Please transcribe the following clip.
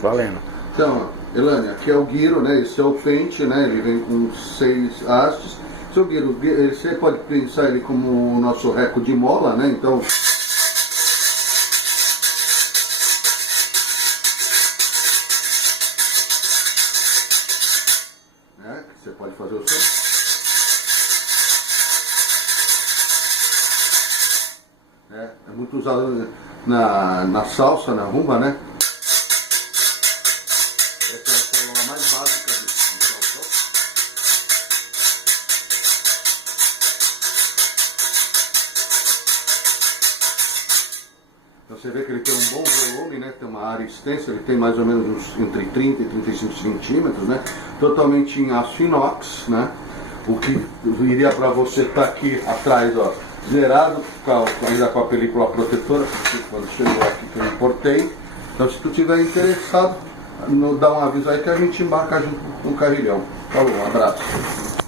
Valendo. Então, Elânia, aqui é o guiro, né? Esse é o pente, né? Ele vem com 6 hastes. Seu guiro, você pode pensar ele como o nosso reco de mola, né? Então, né? Você pode fazer o som. É muito usado na salsa, na rumba, né? Essa é a célula mais básica do salsa. Então você vê que ele tem um bom volume, né? Tem uma área extensa, ele tem mais ou menos uns entre 30 e 35 centímetros, né? Totalmente em aço inox, né? O que iria para você estar aqui atrás, ó, zerado, ainda com a película protetora, porque quando chegou aqui que eu importei. Então se tu tiver interessado, dá um aviso aí que a gente embarca junto com o carrilhão. Falou, um abraço.